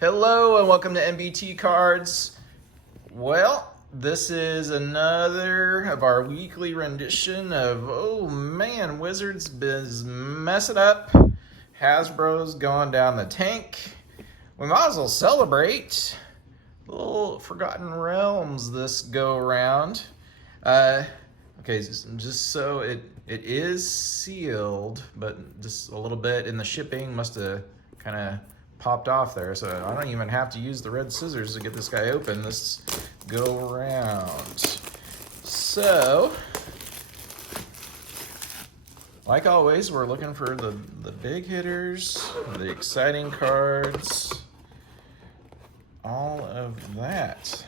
Hello and welcome to MBT Cards. Well, this is another of our weekly rendition of, oh man, Wizards is messing up. Hasbro's going down the tank. We might as well celebrate. Little Forgotten Realms this go around. Okay, just so it is sealed, but just a little bit in the shipping must have kind of popped off there, so I don't even have to use the red scissors to get this guy open this go around. So, like always, we're looking for the big hitters, the exciting cards, all of that.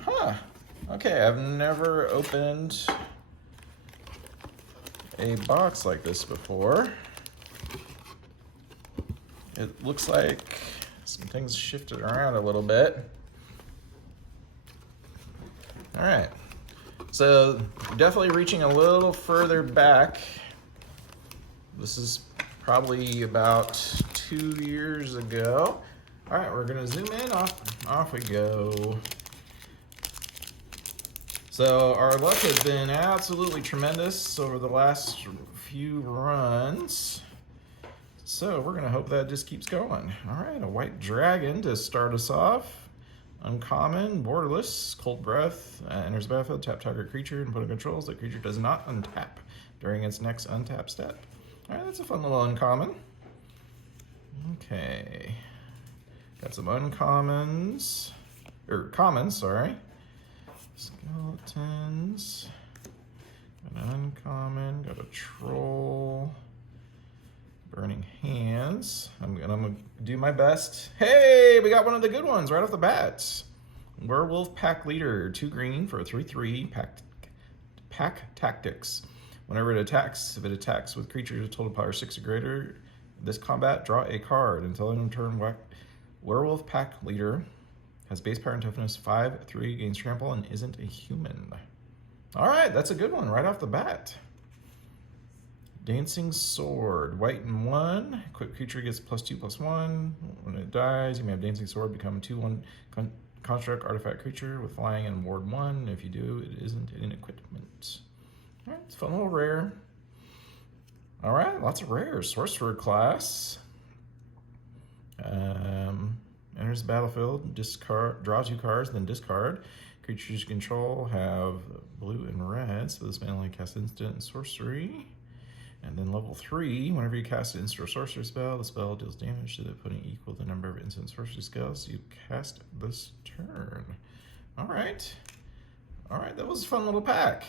Huh. Okay, I've never opened a box like this before. It looks like some things shifted around a little bit. All right, so definitely reaching a little further back. This is probably about 2 years ago. All right, we're gonna zoom in, off we go. So our luck has been absolutely tremendous over the last few runs. So we're gonna hope that just keeps going. All right, a white dragon to start us off. Uncommon, borderless, cold breath, enters the battlefield, tap target creature and put in controls. The creature does not untap during its next untap step. All right, that's a fun little uncommon. Okay, got some uncommons, or commons, sorry. Skeletons, got an uncommon, got a troll. Burning Hands. I'm gonna do my best. Hey, we got one of the good ones right off the bat. Werewolf Pack Leader, 2 green for a 3/3 pack tactics. Whenever it attacks, if it attacks with creatures with total power 6 or greater, this combat, draw a card. Until end of turn, Werewolf Pack Leader has base power and toughness 5/3, gains trample, and isn't a human. All right, that's a good one right off the bat. Dancing Sword, white and 1. Equipped creature gets +2/+1. When it dies, you may have Dancing Sword become 2/1 construct artifact creature with flying and ward 1. If you do, it isn't an equipment. All right, it's a fun little rare. All right, lots of rares. Sorcerer class. Enters the battlefield, draw 2 cards, then discard. Creatures you control have blue and red, so this may only cast instant and sorcery. And then level 3, whenever you cast an instant or sorcery spell, the spell deals damage to the opponent equal to the number of instant sorcery spells you cast this turn. All right, that was a fun little pack.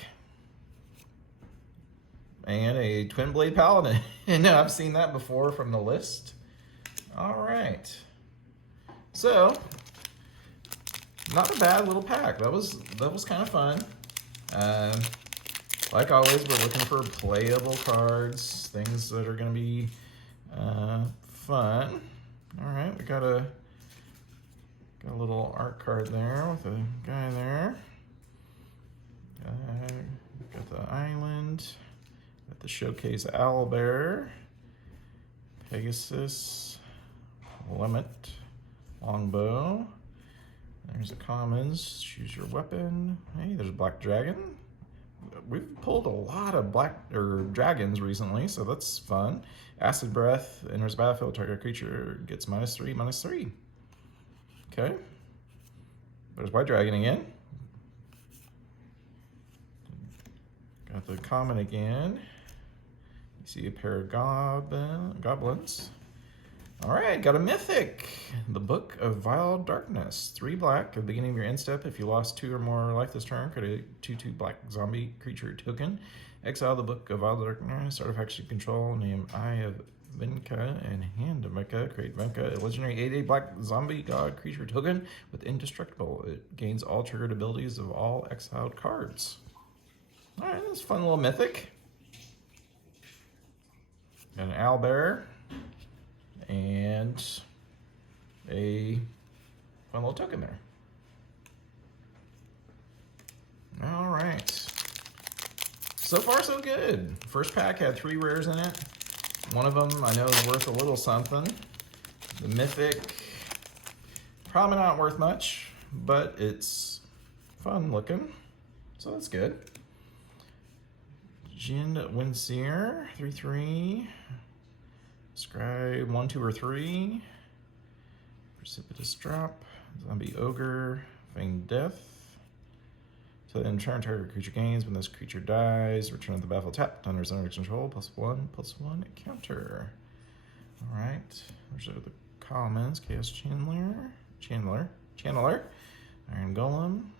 And a Twin Blade Paladin. I've seen that before from the list. All right, so not a bad little pack. That was kind of fun. Like always, we're looking for playable cards, things that are going to be fun. All right, we got a little art card there with a guy there. Got the island. Got the showcase owlbear, Pegasus, Limit, longbow. There's the commons. Choose your weapon. Hey, there's a black dragon. We've pulled a lot of dragons recently, so that's fun. Acid Breath, enters battlefield, target creature gets -3/-3. Okay. There's white dragon again. Got the common again. You see a pair of goblins. All right, got a mythic. The Book of Vile Darkness. 3 black at the beginning of your end step. If you lost 2 or more life this turn, create a 2/2 black zombie creature token. Exile the Book of Vile Darkness. Artifacts you control. Name Eye of Venka and Hand of Venka. Create Venka, a legendary 8/8 black zombie god creature token with indestructible. It gains all triggered abilities of all exiled cards. All right, that's a fun little mythic. Got an owlbear. And a fun little token there. All right. So far, so good. First pack had 3 rares in it. One of them I know is worth a little something. The Mythic Probably not worth much, but it's fun looking, so that's good. Jin Winseer, 3/3. Scribe, 1, 2, or 3. Precipitous Drop. Zombie Ogre. Feigned Death. So then turn target creature gains. When this creature dies, return to the battlefield tapped under its owner's control. +1/+1 counter. Alright. Those are the commons. Chaos Channeler. Iron Golem.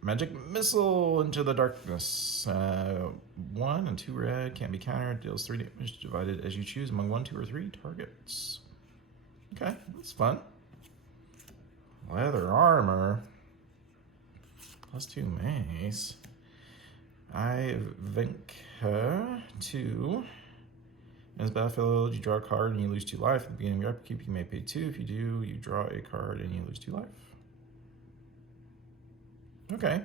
Magic Missile into the darkness. 1 and 2 red, can't be countered, deals 3 damage divided as you choose among 1, 2, or 3 targets. Okay, that's fun. Leather armor. +2 mace. Ivanka 2. In this battlefield, you draw a card and you lose 2 life. At the beginning of your upkeep, you may pay 2. If you do, you draw a card and you lose 2 life. Okay.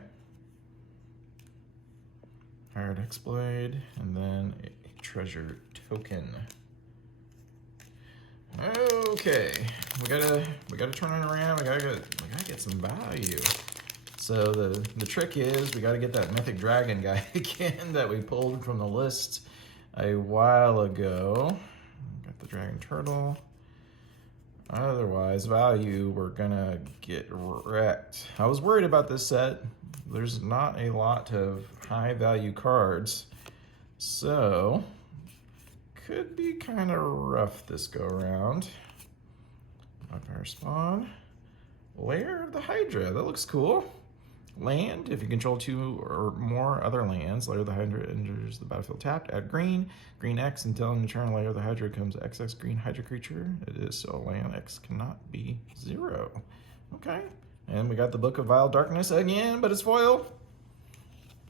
Hired Hexblade, and then a treasure token. Okay, we gotta turn it around. We gotta get some value. So the trick is we gotta get that mythic dragon guy again that we pulled from the list a while ago. Got the dragon turtle. Otherwise, value, we're gonna get wrecked. I was worried about this set. There's not a lot of high value cards, so could be kind of rough this go around. Fire Spawn. Lair of the Hydra, that looks cool. Land, if you control 2 or more other lands, Lair of the Hydra enters the battlefield tapped. Add green, green X until in turn Lair of the Hydra becomes XX green Hydra creature. It is so land X cannot be 0. Okay, and we got the Book of Vile Darkness again, but it's foil.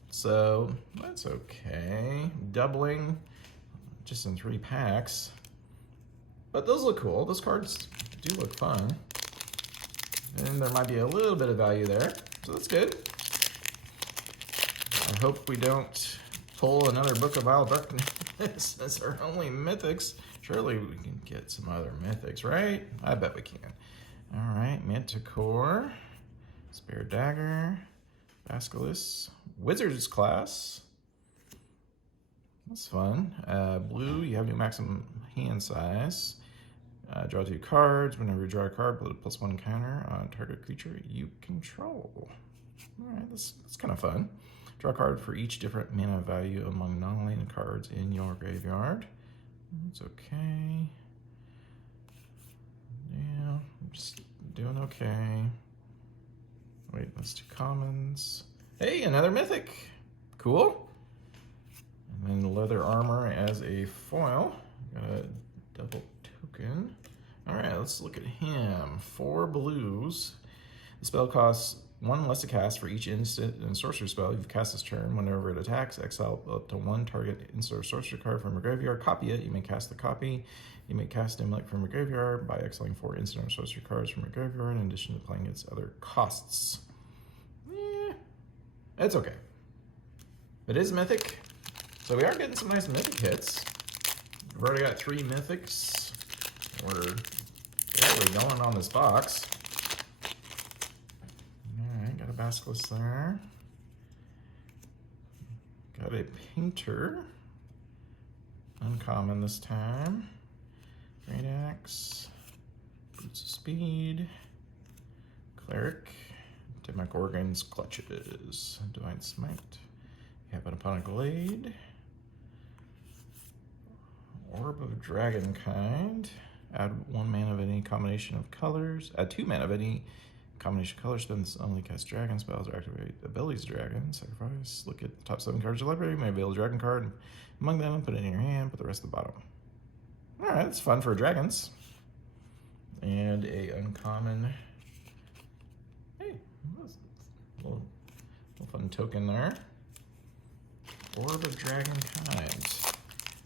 So that's okay. Doubling just in 3 packs. But those look cool. Those cards do look fun. And there might be a little bit of value there. So that's good. I hope we don't pull another Book of Vile Darkness. That's our only mythics. Surely we can get some other mythics, right? I bet we can. All right, Manticore, Spare Dagger, Basilisk, Wizards class. That's fun. Blue, you have your maximum hand size. Draw 2 cards. Whenever you draw a card, put a +1 counter on target creature you control. All right, that's kind of fun. Draw a card for each different mana value among non-land cards in your graveyard. It's okay. Yeah, I'm just doing okay. Wait, that's 2 commons. Hey, another mythic. Cool. And then the leather armor as a foil. Got a double token. All right, let's look at him. 4 blues. The spell costs 1 less to cast for each instant and sorcery spell you've cast this turn. Whenever it attacks, exile up to 1 target instant or sorcery card from your graveyard. Copy it. You may cast the copy. You may cast him from your graveyard by exiling 4 instant or sorcery cards from your graveyard in addition to playing its other costs. It's okay. It is mythic, so we are getting some nice mythic hits. We've already got 3 mythics. We're barely going on this box. Alright, got a Basilisk there. Got a Painter. Uncommon this time. Great Axe. Boots of Speed. Cleric. Demogorgon's Clutches. Divine Smite. You have an opponent Glade. Orb of Dragonkind. Add 1 mana of any combination of colors. Add 2 mana of any combination of colors. Spends only cast dragon spells or activate abilities of dragon. Sacrifice. Look at the top 7 cards of your library. You may avail a dragon card among them. Put it in your hand. Put the rest at the bottom. Alright, that's fun for dragons. And a uncommon. Hey, a little fun token there. Orb of Dragonkind.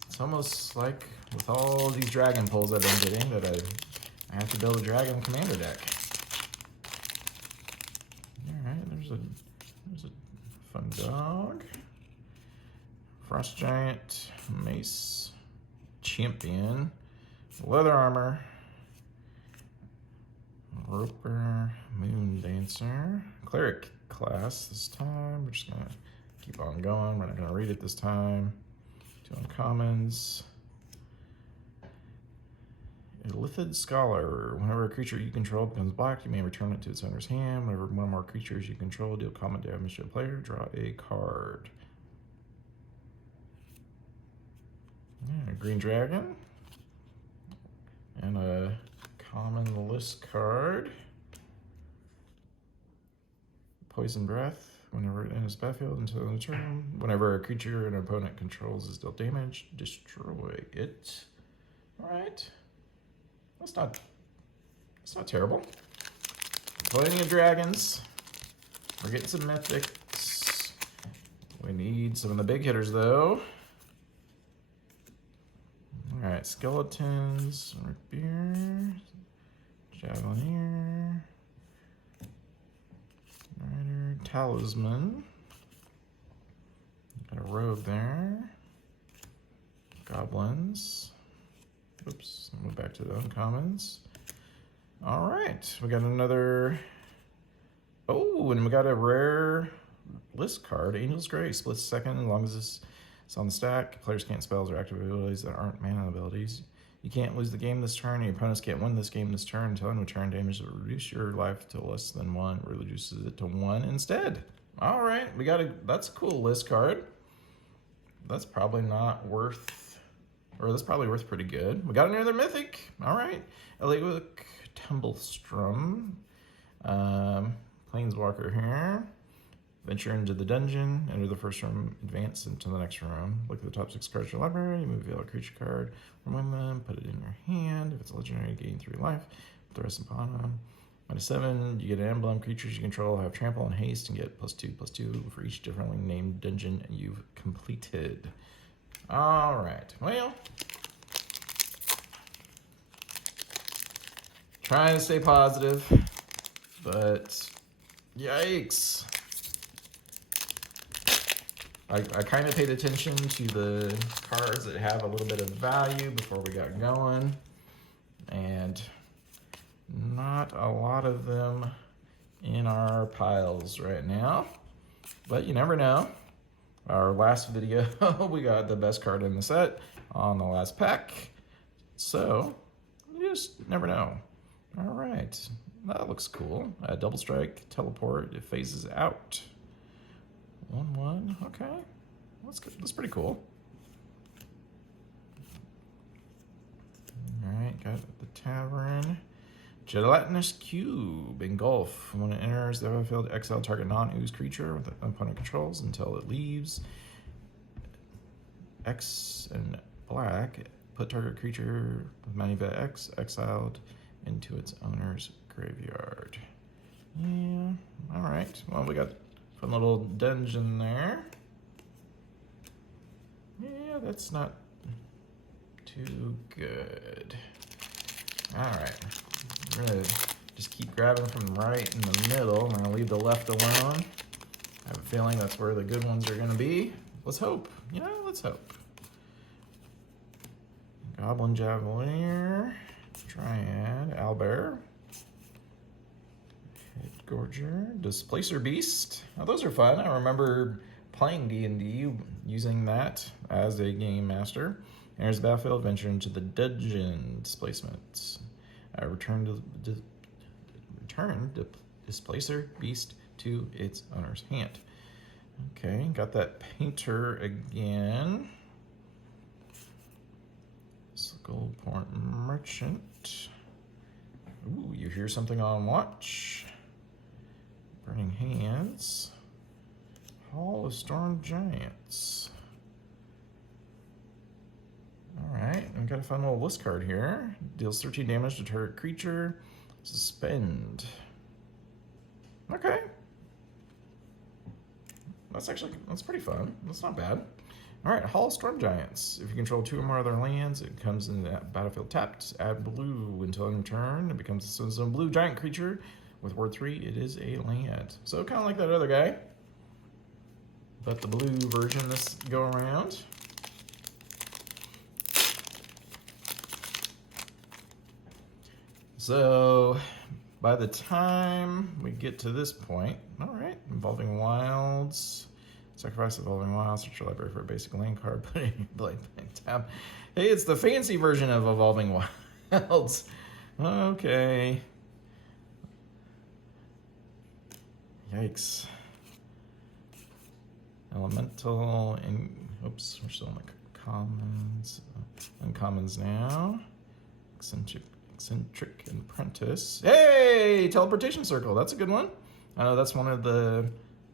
It's almost like with all these dragon pulls I've been getting that I have to build a dragon commander deck. Alright, there's a fun dog. Frost Giant, Mace, Champion, Leather Armor, Roper, Moon Dancer, Cleric class this time. We're just gonna keep on going. We're not gonna read it this time. 2 uncommons. Illithid Scholar. Whenever a creature you control becomes black, you may return it to its owner's hand. Whenever one or more creatures you control deal combat damage to a player, draw a card. Yeah, Green Dragon. And a common list card. Poison Breath. Whenever it enters the battlefield until the turn. Whenever a creature an opponent controls is dealt damage, destroy it. Alright. That's not terrible. Plenty of dragons. We're getting some mythics. We need some of the big hitters though. Alright, skeletons, rapier, javelineer, rider, talisman. Got a rogue there. Goblins. Oops, move back to the uncommons. All right, we got another. Oh, and we got a rare list card. Angel's Grace splits second as long as it's on the stack. Players can't spells or activate abilities that aren't mana abilities. You can't lose the game this turn, and your opponents can't win this game this turn until end of turn. Damage will reduce your life to less than 1, reduces it to 1 instead. All right, we got that's a cool list card. That's probably not worth. Or that's probably worth pretty good. We got another mythic. All right. Elegwick Tumblestrum. Planeswalker here. Venture into the dungeon. Enter the first room. Advance into the next room. Look at the top 6 cards of your library. You move a creature card. Remove them. Put it in your hand. If it's a legendary, gain 3 life. Put the rest upon them. -7. You get an emblem. Creatures you control have trample and haste and get +2/+2 for each differently named dungeon you've completed. All right, well, trying to stay positive, but yikes. I kind of paid attention to the cards that have a little bit of value before we got going, and not a lot of them in our piles right now, but you never know. Our last video, we got the best card in the set on the last pack. So, you just never know. All right, that looks cool. Double strike, teleport, it phases out. 1/1, okay. That's good. That's pretty cool. All right, got the tavern. Gelatinous Cube. Engulf. When it enters the battlefield, exile target non-ooze creature with opponent controls until it leaves. X and black. Put target creature with Manivette X exiled into its owner's graveyard. Yeah, alright. Well, we got a fun little dungeon there. Yeah, that's not too good. Alright. We're gonna just keep grabbing from right in the middle. I'm gonna leave the left alone. I have a feeling that's where the good ones are gonna be. Let's hope. You know, let's hope. Goblin Javelier, Triad, Owlbear, Headgorger, Displacer Beast. Now those are fun. I remember playing D&D using that as a game master. Enters the battlefield, venture into the dungeon. Displacements. Return Displacer Beast to its owner's hand. Okay, got that Painter again. Skullport Merchant. Ooh, you hear something on watch. Burning Hands. Hall of Storm Giants. Alright, we've got a fun little list card here. Deals 13 damage to target creature. Suspend. Okay. That's pretty fun. That's not bad. Alright, Hall of Storm Giants. If you control 2 or more other lands, it comes in the battlefield tapped. Add blue until end of turn. It becomes a blue giant creature. With word 3, it is a land. So kind of like that other guy. But the blue version this go around. So, by the time we get to this point, all right, Evolving Wilds. Sacrifice Evolving Wilds, search your library for a basic lane card, put it in your blade bank tab. Hey, it's the fancy version of Evolving Wilds. Okay. Yikes. Elemental, and oops, we're still in the commons. Uncommons now. Eccentric Apprentice. Hey, Teleportation Circle, that's a good one. I know that's one of the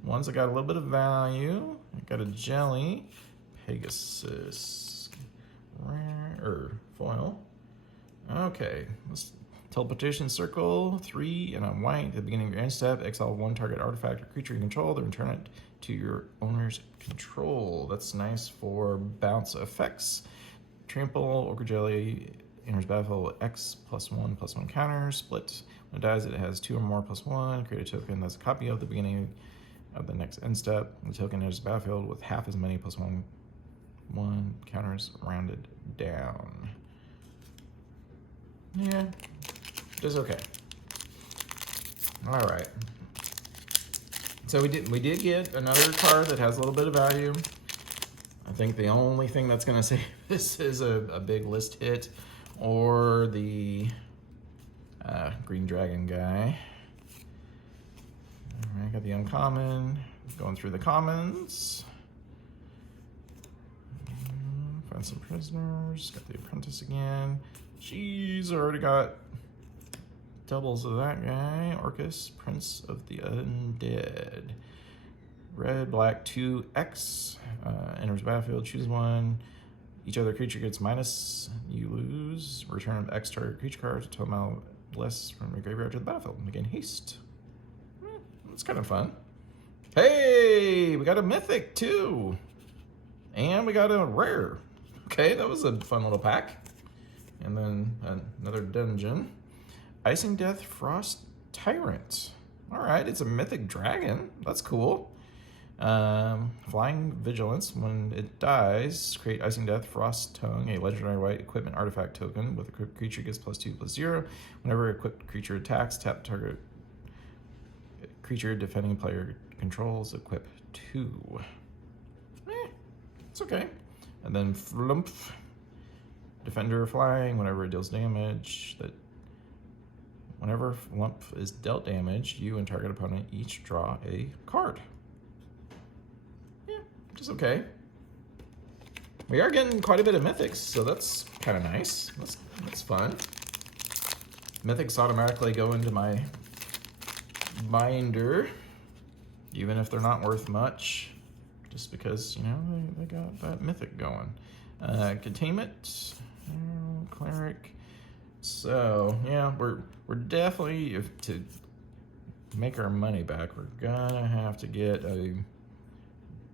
ones that got a little bit of value. I got a Jelly, Pegasus, rare, or foil. Okay, let's Teleportation Circle, 3 and a white at the beginning of your end step. Exile 1 target artifact or creature you control, then return it to your owner's control. That's nice for bounce effects. Trample, Ogre Jelly, enters battlefield with X +1/+1 counter. Split. When it dies, it has 2 or more +1. Create a token that's a copy of the beginning of the next end step. The token enters the battlefield with half as many +1/+1 counters rounded down. Yeah, it's okay. All right. So we did get another card that has a little bit of value. I think the only thing that's going to save this is a big list hit or the Green Dragon guy. All right, got the uncommon. Going through the commons. Find some prisoners. Got the apprentice again. She's already got doubles of that guy. Orcus, Prince of the Undead. Red, black, 2X. Enters battlefield, choose one. Each other creature gets minus, you lose. Return X target creature card to total amount less from your graveyard to the battlefield. And again, haste. That's kind of fun. Hey, we got a mythic too. And we got a rare. Okay, that was a fun little pack. And then another dungeon. Icing Death Frost Tyrant. All right, it's a mythic dragon. That's cool. Flying Vigilance. When it dies, create Icing Death Frost Tongue, a legendary white equipment artifact token. With equipped creature gets +2/+0. Whenever equipped creature attacks, tap target creature defending player controls, equip 2. It's okay. And then Flump. Defender Flying, whenever it deals damage, whenever Flump is dealt damage, you and target opponent each draw a card. Yeah, just okay. We are getting quite a bit of mythics, so that's kind of nice. That's fun. Mythics automatically go into my binder, even if they're not worth much, just because, you know, they got that mythic going. Containment. Cleric. So yeah, we're definitely, to make our money back, we're gonna have to get a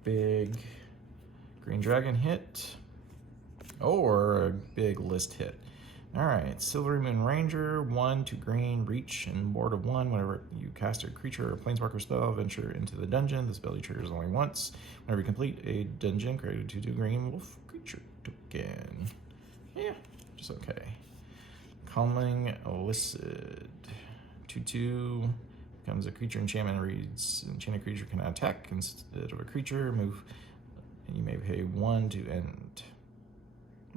big Green Dragon hit or a big list hit. All right, Silvery Moon Ranger, 1, 2 green, reach, and board of 1. Whenever you cast a creature or planeswalker spell, venture into the dungeon. This ability triggers only once. Whenever you complete a dungeon, create a 2/2 green wolf creature token. Yeah, just okay. Calming Illicid, 2/2. Becomes a creature enchantment. Reads enchanted creature can attack instead of a creature. Move, and you may pay 1 to end.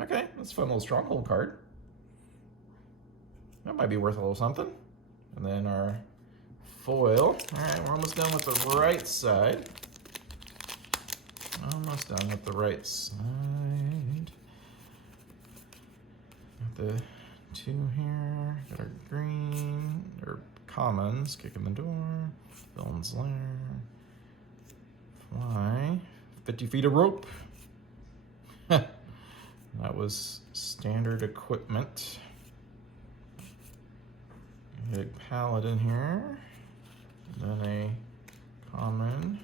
Okay, that's a fun little stronghold card. That might be worth a little something. And then our foil. All right, we're almost done with the right side. Almost done with the right side. Got the 2 here. Got our green, or commons, kick in the door. Villain's Lair. Fly. 50 feet of rope. That was standard equipment. Big paladin here. Then a common.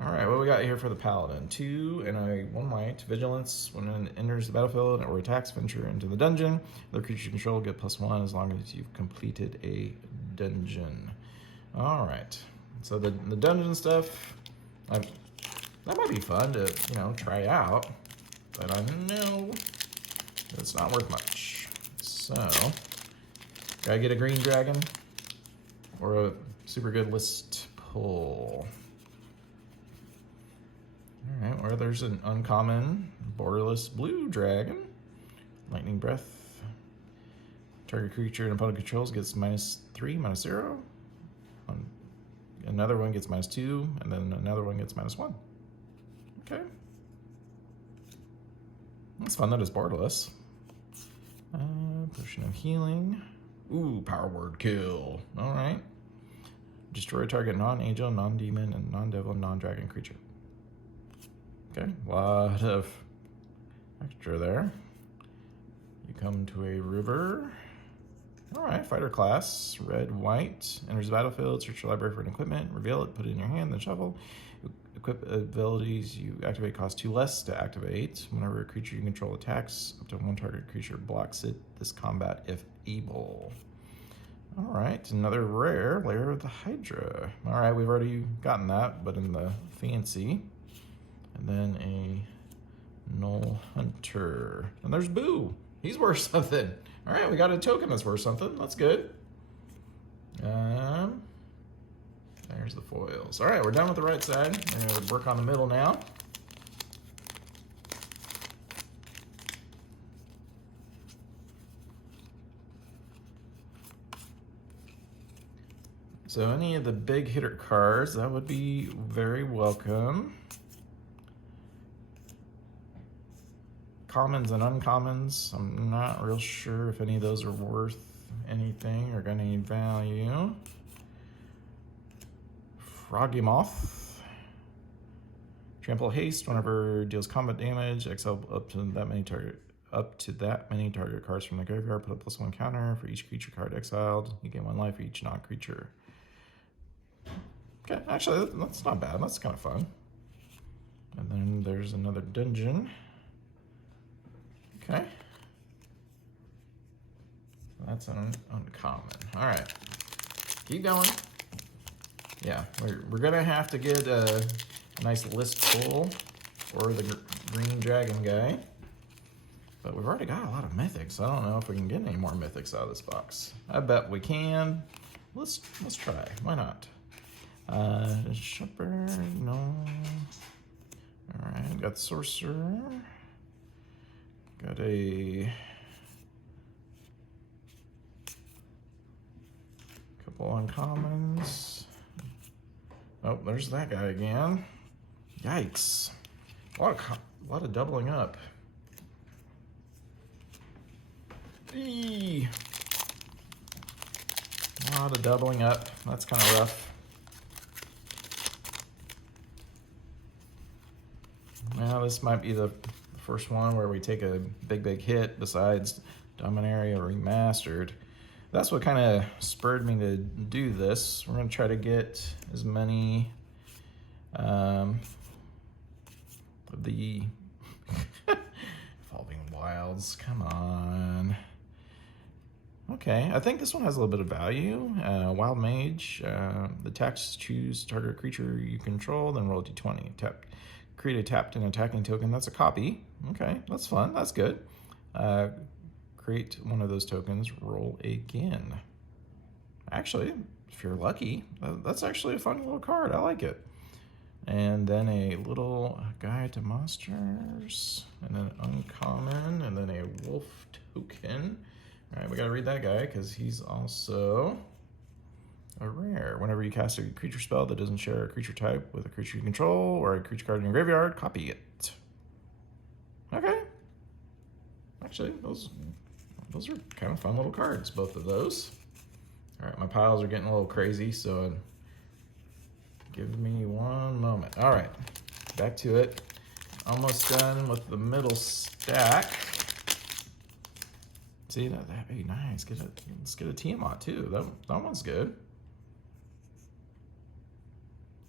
All right, what we got here for the paladin? 2 and a 1 white. Vigilance. When it enters the battlefield or attacks, venture into the dungeon. Other creature you control get +1 as long as you've completed a dungeon. All right. So the dungeon stuff, that might be fun to, you know, try out, but I know it's not worth much. So gotta get a green dragon. or a super good list pull. All right, where there's an uncommon borderless blue dragon, lightning breath. Target creature and opponent controls gets -3, -0. Another one gets -2, and then another one gets -1. Okay. That's fun that it's borderless. Potion of healing. Ooh, power word kill. All right. Destroy target non-angel, non-demon, and non-devil, non-dragon creature. Okay, a lot of extra there. You come to a river. All right, fighter class, red, white. Enters the battlefield, search your library for an equipment, reveal it, put it in your hand, then shuffle. Equip abilities you activate cost 2 less to activate. Whenever a creature you control attacks, up to one target creature blocks it this combat if able. All right, another rare, Lair of the Hydra. All right, we've already gotten that, but in the fancy. And then a Null Hunter. And there's Boo. He's worth something. All right, we got a token that's worth something. That's good. There's the foils. All right, we're done with the right side. We're gonna work on the middle now. So any of the big hitter cards, that would be very welcome. Commons and uncommons, I'm not real sure if any of those are worth anything or gonna need value. Froggy Moth. Trample haste whenever deals combat damage, exile up to that many target cards from the graveyard, put a +1 counter for each creature card exiled. You gain 1 life for each non-creature. Okay, actually that's not bad, that's kind of fun. And then there's another dungeon. Okay. That's uncommon. All right, keep going. Yeah, we're gonna have to get a nice list pull for the green dragon guy. But we've already got a lot of mythics. I don't know if we can get any more mythics out of this box. I bet we can. Let's try. Why not? Shipper, no. All right, got the sorcerer. Got a couple uncommons. Oh, there's that guy again. Yikes. A lot of doubling up. Eee. A lot of doubling up. That's kind of rough. Now this might be the first one where we take a big hit besides Dominaria Remastered. That's what kind of spurred me to do this. We're going to try to get as many of the Evolving Wilds. Come on. Okay, I think this one has a little bit of value. Wild Mage. The taps choose target creature you control, then roll a d20. Create a tapped and attacking token. That's a copy. Okay, that's fun. That's good. Create one of those tokens, roll again. Actually, if you're lucky, that's actually a fun little card. I like it. And then a little guide to monsters, and then uncommon, and then a wolf token. All right, we gotta read that guy because he's also a rare. Whenever you cast a creature spell that doesn't share a creature type with a creature you control or a creature card in your graveyard, copy it. Okay. Actually, those are kind of fun little cards, both of those. All right, my piles are getting a little crazy, so give me one moment. All right, back to it. Almost done with the middle stack. See, that'd be nice. Let's get a Tiamat too. That one's good.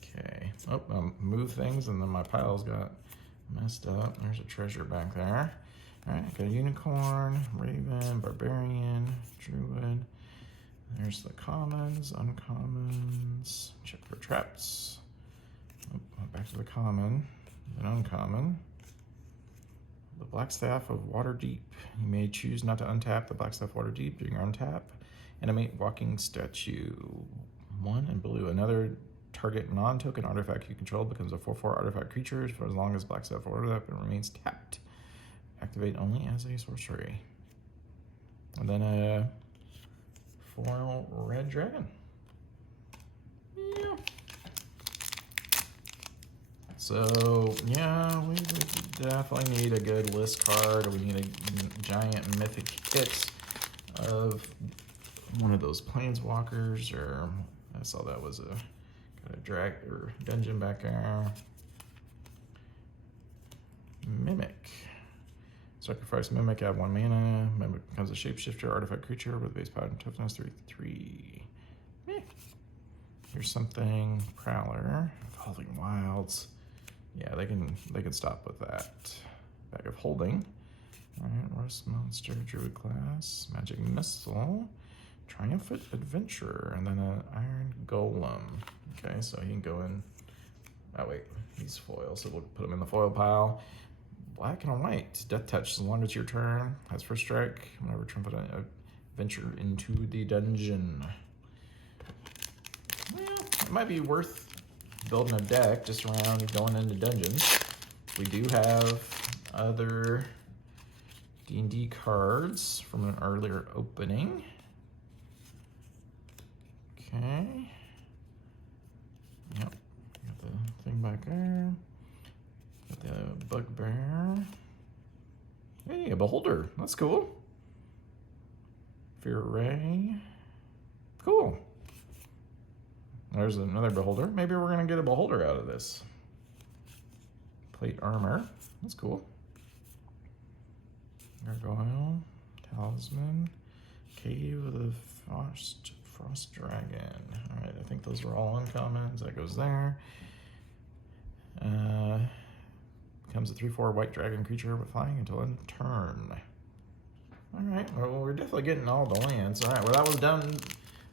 Okay. Oh, move things, and then my piles got messed up. There's a treasure back there. All right, got a unicorn, raven, barbarian, druid. There's the commons, uncommons. Check for traps. Oh, back to the common, then uncommon. The Blackstaff of Waterdeep. You may choose not to untap the Blackstaff Waterdeep during your untap. Animate walking statue. 1 and blue. Another target non-token artifact you control becomes a 4/4 artifact creature for as long as black stuff ordered up and remains tapped. Activate only as a sorcery. And then a foil red dragon. Yeah. So, yeah, we definitely need a good list card. We need a giant mythic kit of one of those planeswalkers, or I saw that was a drag or dungeon back there. Mimic. Sacrifice Mimic, add 1 mana. Mimic becomes a shapeshifter artifact creature with base power and toughness 3/3. Here's something. Prowler. Evolving Wilds. Yeah, they can stop with that. Bag of Holding. Alright, Rust Monster, Druid class, Magic Missile, Triumphant Adventurer, and then an Iron Golem. Okay, so he can go in. Oh wait, he's foil, so we'll put him in the foil pile. Black and white, Death Touch, as long as your turn has first strike, whenever Triumphant Adventure into the dungeon. Well, it might be worth building a deck just around going into dungeons. We do have other D&D cards from an earlier opening. Okay. Yep. Got the thing back there. Got the Bugbear. Hey, a Beholder. That's cool. Fear Ray. Cool. There's another Beholder. Maybe we're going to get a Beholder out of this. Plate Armor. That's cool. Gargoyle. Talisman. Cave of the Frost Dragon. Alright, I think those are all uncommons. That goes there. Becomes a 3/4 white dragon creature with flying until end turn. Alright, well, we're definitely getting all the lands. Alright, well, that was done.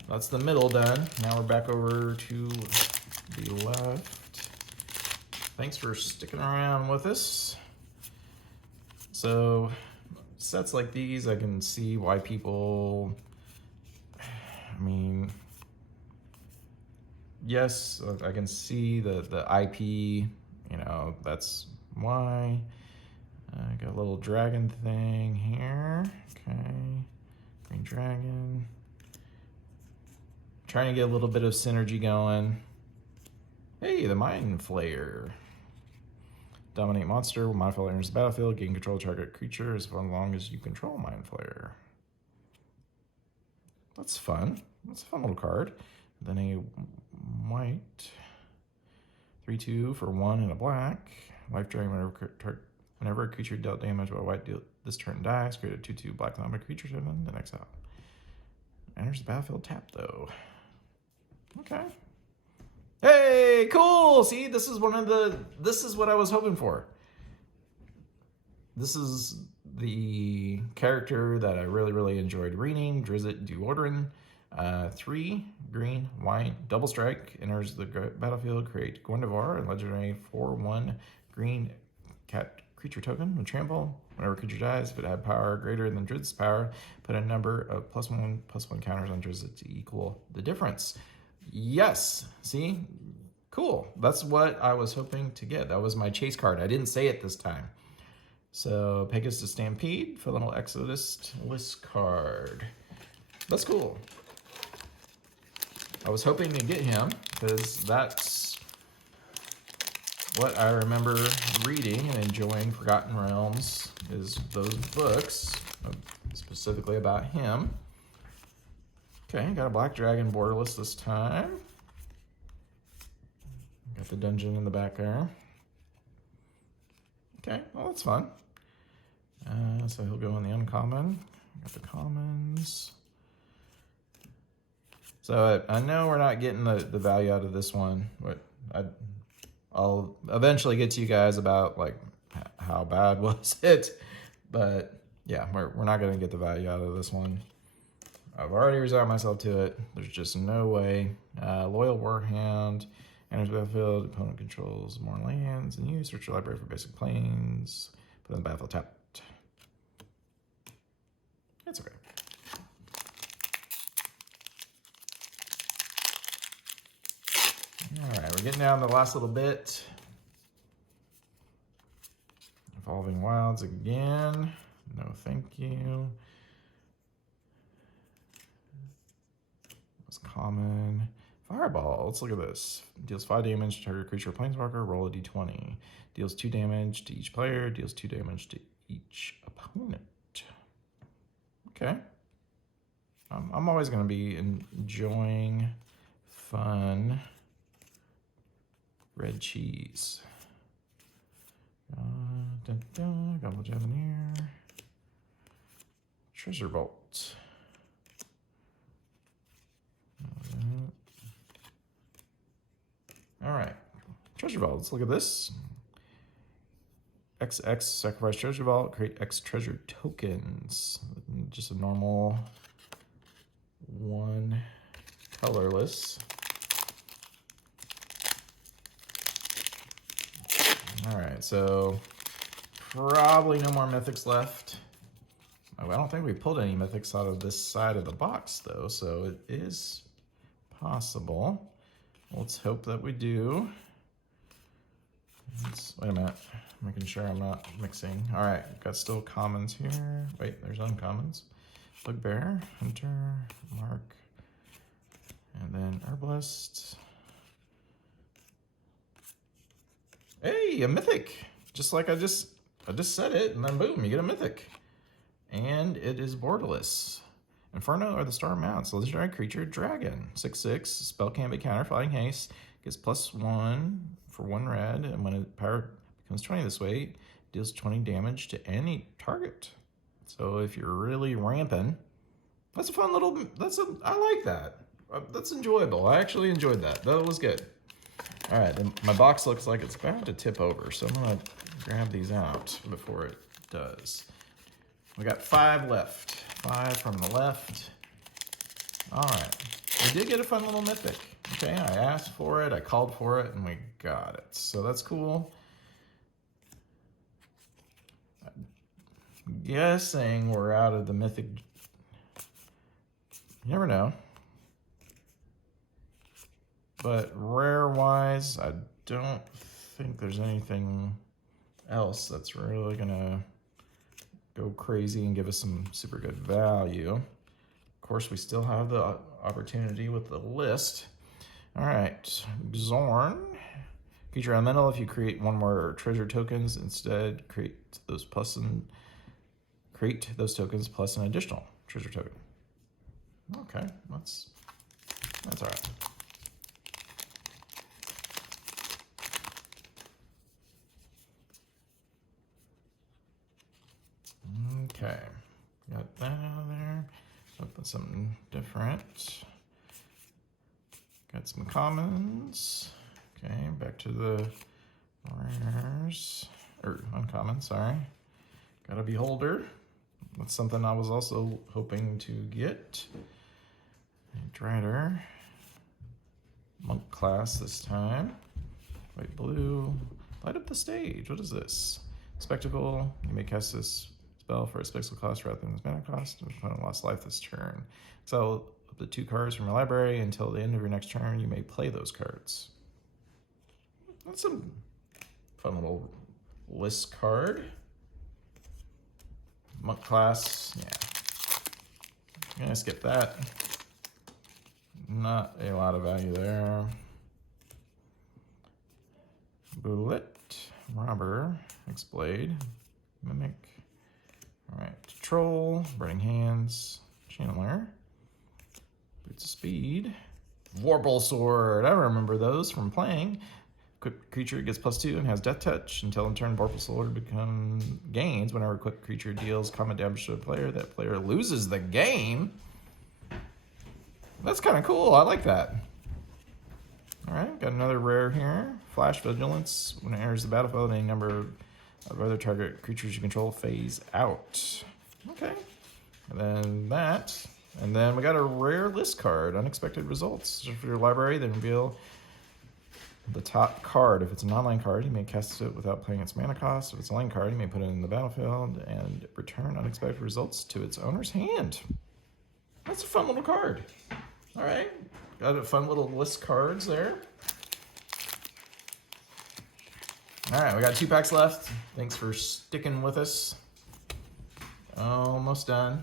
That's the middle done. Now we're back over to the left. Thanks for sticking around with us. So, sets like these, I can see why people, I mean, yes, I can see the IP, you know, that's why. Got a little dragon thing here. Okay, green dragon. Trying to get a little bit of synergy going. Hey, the Mind Flayer. Dominate monster. When Mind Flayer enters the battlefield, gain control of target creature as long as you control Mind Flayer. That's fun. That's a fun little card. Then a white. 3/2 for 1 and a black. Life Drain. Whenever a creature dealt damage by a white deal this turn dies, create a 2/2 black zombie creature token, then exile. Enters the battlefield tapped though. Okay. Hey, cool! See, this is what I was hoping for. This is the character that I really enjoyed reading, Drizzt Duodoran. 3 green, white, double strike, enters the battlefield, create Gwynevor, and legendary 4/1 green cat creature token with trample. Whenever a creature dies, if it had power greater than Drizzt's power, put a number of +1/+1 counters on Drizzt to equal the difference. Yes, see? Cool. That's what I was hoping to get. That was my chase card. I didn't say it this time. So, Pegasus Stampede for little Exodus list card. That's cool. I was hoping to get him because that's what I remember reading and enjoying. Forgotten Realms is those books, specifically about him. Okay, got a Black Dragon borderless this time. Got the dungeon in the back there. Okay, well, that's fun. So he'll go in the uncommon. Got the commons. So I know we're not getting the value out of this one, but I'll eventually get to you guys about like how bad was it. But yeah, we're not going to get the value out of this one. I've already resigned myself to it. There's just no way. Loyal Warhound. Enters the battlefield. Opponent controls more lands. And you search your library for basic planes. Put in the battlefield tapped. It's okay. All right, we're getting down to the last little bit. Evolving Wilds again. No, thank you. It's common. Fireball. Let's look at this. Deals 5 damage to target creature or planeswalker. Roll a d20. Deals 2 damage to each player. Deals 2 damage to each opponent. Okay. I'm always going to be enjoying fun red cheese. Gobble Javenier. Treasure Vault. All right. Treasure Vault. Let's look at this. XX sacrifice Treasure Vault. Create X treasure tokens. Just a normal one colorless. All right, so probably no more mythics left. Oh, I don't think we pulled any mythics out of this side of the box though, so it is possible. Let's hope that we do. Wait a minute, making sure I'm not mixing. All right, got still commons here. Wait, there's uncommons. Bugbear, Hunter, Mark, and then Herbalist. Hey, a mythic! Just like I just said it, and then boom, you get a mythic. And it is borderless. Inferno or the Star Mounts. Legendary creature, dragon. 6/6. Spell can't be countered. Flying haste. Gets +1 for 1 red. And when its power becomes 20 this way, deals 20 damage to any target. So if you're really ramping, that's a fun little, I like that. That's enjoyable. I actually enjoyed that. That was good. All right, then my box looks like it's about to tip over, so I'm gonna grab these out before it does. We got 5 left. 5 from the left. All right, we did get a fun little mythic. Okay, I asked for it, I called for it, and we got it. So that's cool. I'm guessing we're out of the mythic. You never know. But rare-wise, I don't think there's anything else that's really gonna go crazy and give us some super good value. Of course, we still have the opportunity with the list. All right, Zorn. Creature elemental, if you create 1 more treasure tokens, instead create those tokens plus an additional treasure token. Okay, that's all right. Okay, got that out of there. Open something different. Got some commons. Okay, back to the rares, or uncommon, sorry. Got a beholder. That's something I was also hoping to get. A Drider. Monk class this time. White blue. Light up the stage. What is this? Spectacle. You may cast this spell for a spectacle cost rather than its mana cost. If opponent lost life this turn. So up to 2 cards from your library until the end of your next turn. You may play those cards. That's a fun little list card. Monk class, yeah. I'm gonna skip that. Not a lot of value there. Bullet, Robber, X-Blade, Mimic. All right, Troll, Burning Hands, Channeler, Boots of Speed, Vorpal Sword. I remember those from playing. Equipped creature gets +2 and has Death Touch. Until in turn, Vorpal Sword gains whenever equipped creature deals combat damage to a player. That player loses the game. That's kind of cool. I like that. All right, got another rare here. Flash Vigilance. When it enters the battlefield, any number of other target creatures you control phase out. Okay. And then that. And then we got a rare list card. Unexpected Results. So for your library, then reveal the top card. If it's an online card, you may cast it without paying its mana cost. If it's a lane card, you may put it in the battlefield and return unexpected results to its owner's hand. That's a fun little card. All right, got a fun little list cards there. All right, we got 2 packs left. Thanks for sticking with us. Almost done.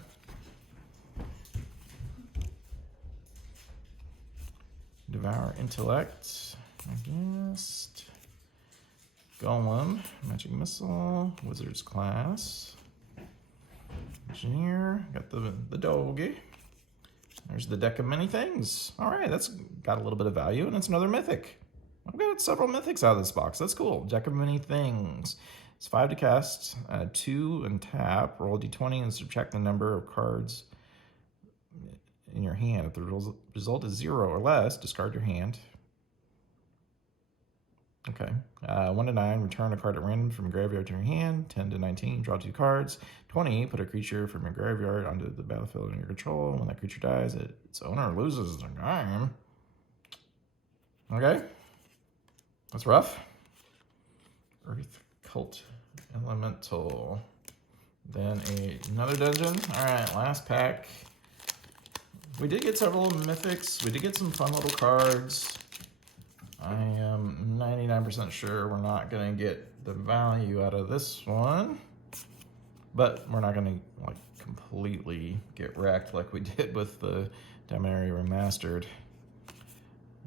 Devour Intellect. Against Golem. Magic Missile. Wizard's Class. Engineer. Got the doggy. There's the deck of many things. All right, that's got a little bit of value, and it's another mythic. I've got several mythics out of this box. That's cool. Deck of many things. It's 5 to cast, 2 and tap. Roll a d20 and subtract the number of cards in your hand. If the result is 0 or less, discard your hand. Okay. 1 to 9, return a card at random from your graveyard to your hand. 10 to 19, draw 2 cards. 20, put a creature from your graveyard onto the battlefield under your control. When that creature dies, its owner loses the game. Okay. That's rough. Earth Cult Elemental. Then another dungeon. All right, last pack. We did get several mythics. We did get some fun little cards. I am 99% sure we're not going to get the value out of this one, but we're not going to like completely get wrecked like we did with the Dominaria Remastered.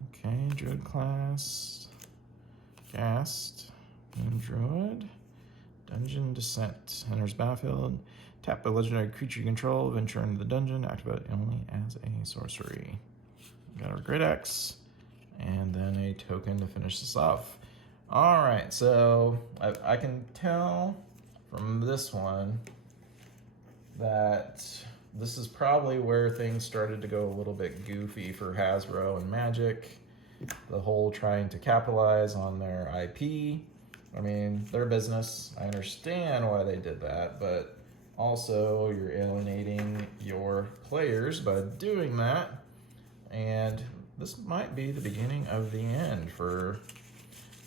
Okay, Druid class, Ghast, and Druid, Dungeon Descent. Enters battlefield, tap a legendary creature you control, venture into the dungeon, activate only as a sorcery. Got our Great Axe. And then a token to finish this off. All right, so I can tell from this one that this is probably where things started to go a little bit goofy for Hasbro and Magic. The whole trying to capitalize on their IP. I mean, their business. I understand why they did that, but also you're alienating your players by doing that. And this might be the beginning of the end for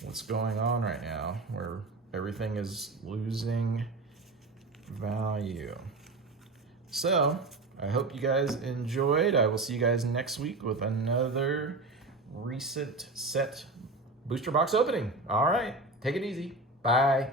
what's going on right now, where everything is losing value. So, I hope you guys enjoyed. I will see you guys next week with another recent set booster box opening. All right, take it easy. Bye.